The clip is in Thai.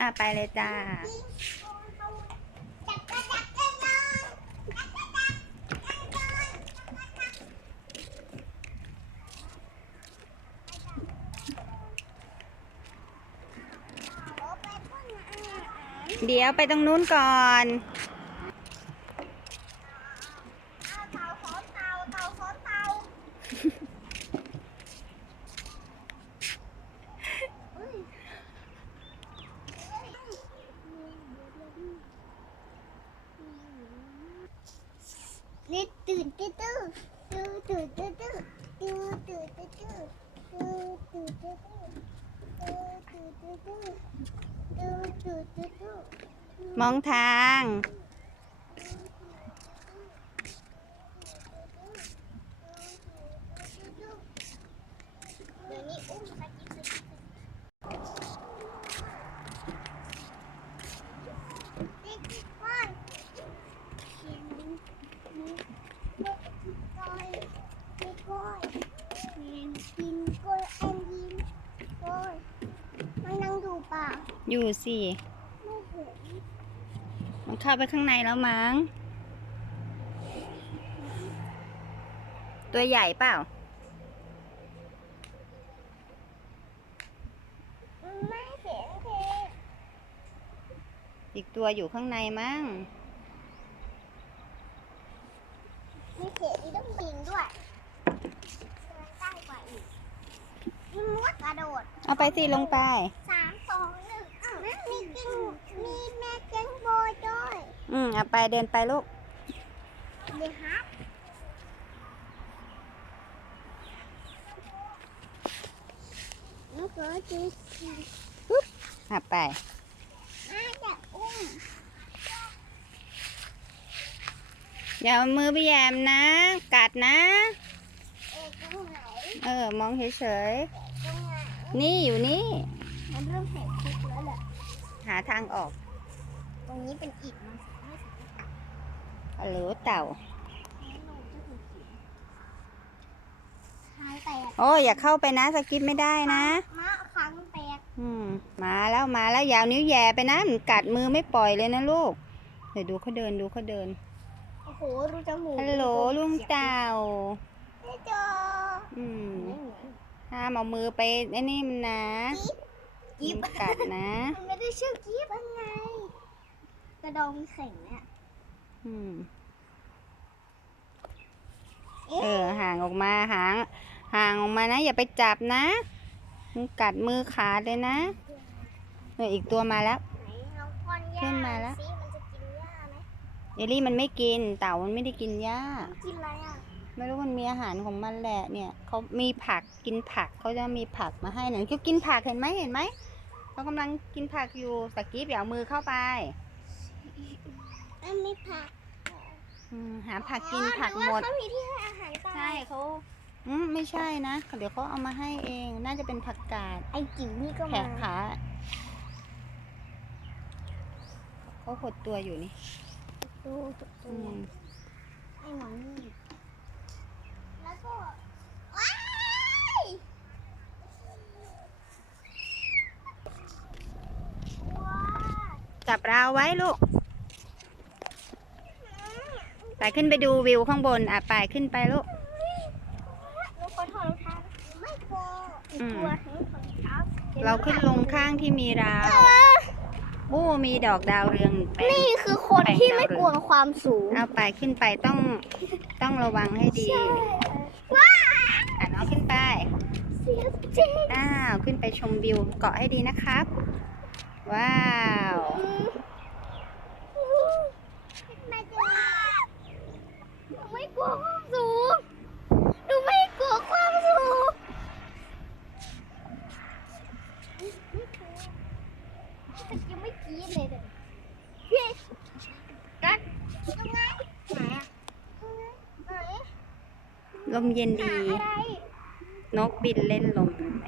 อะไปเลยจ้า เดี๋ยวไปตรงนู้นก่อน นี่ตื่นตื้อตื้อตื่นตื่นตื้อตื้อตื่นตื่นตื้อตื้อตื่นตื่นตื้อตื้อตื่นตื่นตื้อตื้อตื่นตื้อตื้อมองทาง เดี๋ยวนี้อุ้มสกิปสกิปนี่คือก้อนกินนี่ก้อยนี่ก้อยกินกินก้อยแอนยินก้อยมันนั่งดูเปล่า อยู่สิไม่เห็นมันเข้าไปข้างในแล้วมั้ง ตัวใหญ่เปล่า ไม่เห็นเทอีกตัวอยู่ข้างในมั้งไม่เห็นต้องบินด้วยใกล้กว่าอีกมีมดกระโดด เอาไปสิลงไปสามสองหนึ่งอ้าวมีกินมีแม่เจงโบยด้วย อืมเอาไปเดินไปลูกดีครับแล้วก็จะอะไปน่าจะอุ้มอย่าเอามือไปแยมนะ กัดนะ เอกตรงไหนเออ มองเฉยตรงไหนๆนี่อยู่นี่ มันเริ่มเห็นคุกแล้วแหละ หาทางออกต รงนี้เป็นอิฐมันไม่สามารถฮัลโหลเต่า ค้างแตกโอ้ยอย่าเข้าไปนะสกิปไม่ได้นะ มะค้างแตกอืม มาแล้วมาแล้วอยาวนิ้วแย่ไปนะมันกัดมือไม่ปล่อยเลยนะลูก เดี๋ยวดูเขาเดินดูเขาเดิน โอ้โหดูจมูกฮัลโหลลุงเต่า ไม่เจออืมไม่เหมือนห้ามเอามือไปไอ้นี่มันนะกิ๊บมันกัดนะ มันไม่ได้ชื่อกิ๊บยังไง กระดองแข็งเนี่ยอืมเอ๊ะเออห่างออกมาห่างห่างออกมานะ อย่าไปจับนะมันกัดมือขาดเลยนะเอออีกตัวมาแล้ว ไหนน้องป้อนหญ้าขึ้นมาแล้ว สิมันจะกินหญ้าไหมเอลลี่มันไม่กิน เต่ามันไม่ได้กินหญ้า มันกินอะไรอะไม่รู้มันมีอาหารของมันแหละเนี่ยเขามีผักกินผักเขาจะมีผักมาให้หนึ่งเขากินผักเห็นไหมเห็นไหมเขากำลังกินผักอยู่สกีบอย่าเอามือเข้าไป มันไม่ผักอืมหาผักกินอ๋อผักนึว่าหมดเขามีที่ให้อาหารปลาใช่เขาอืมไม่ใช่นะ เดี๋ยวเขาเอามาให้เอง น่าจะเป็นผักกาดไอ้จิ๋วนี่ก็แขมากขาเขาหดตัวอยู่นี่ดูตัอืวมไอ้หมอนี่แล้วก็ว้ายว้ายจับราวไว้ลูก ไปขึ้นไปดูวิวข้างบน อะไปขึ้นไปลูกลูกขอถอดรองเท้าไม่กลัวอืมกลัวทั้งรองเท้าเราขึ้นลงข้างที่มีราวโอ้มีดอกดาวเรืองเป็นนี่คือคนที่ไม่กลัวความสูงเอาไปขึ้นไปต้องต้องระวังให้ดี ว้าอะน้องขึ้นไป เสียจริงอ้าว ขึ้นไปชมวิวเกาะให้ดีนะครับ ว้าว มาดูหนูไม่ก ลัวความสูงหนูไม่กลัวความสูงแต่ยังไม่กรี๊ดเลยเดี๋ยวเฮ้ยกัดตรงไหนไหนอะตรงไหนไหนลมเย็นดี อะไร นกบินเล่นลมเห็นไหม